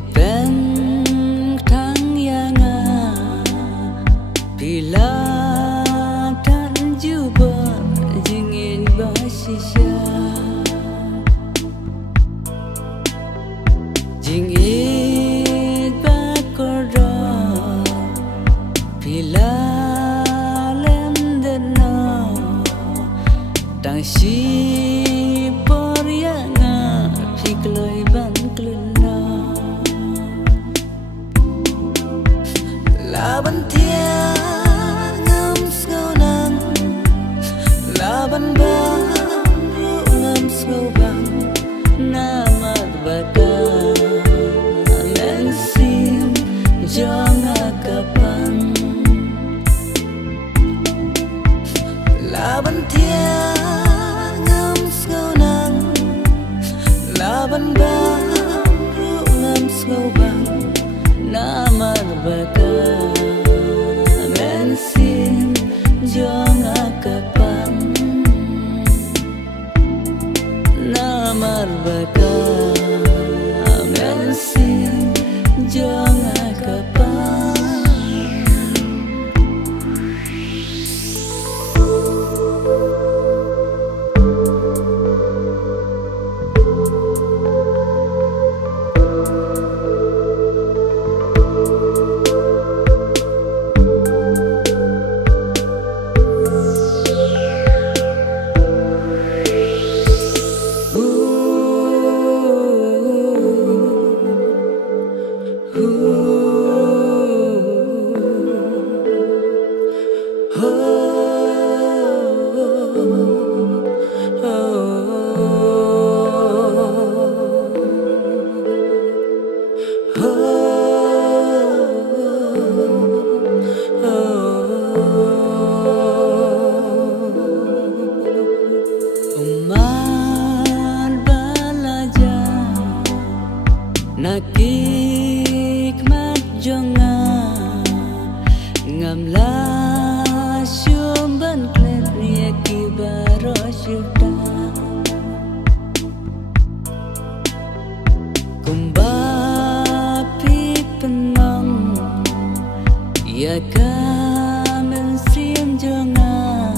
Ipen thang yang bila tan juba jingin basisya jingit bakorda bila lendena tang si poryanga pikloi ban klena laban tia ngam skonang laban baru ngam skobang nama baka mensim jangan kapan laban tia ngam skonang laban baru ngam skobang nama baka mensim jangan kapan nama baka mensim jangan kapan. Nakik mat jonga ngam la syumban klet nia kibaro syuta kumbapi penang ya kamen sim jonga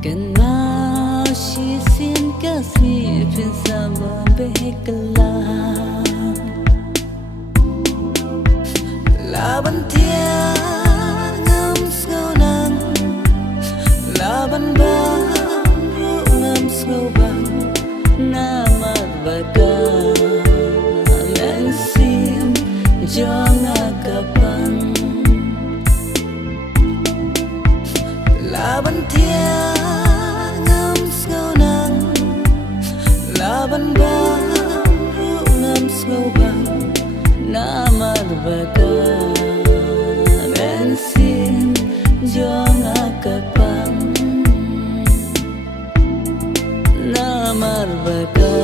kenal sisin kasih pensama behekla laban tia ngam skonang laban baru ngam skobang nama baka mensim jangan kapan laban tia ngam skonang laban baru ngam skobang nama baka mensim jangan kapan nama baka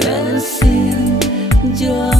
mensim jangan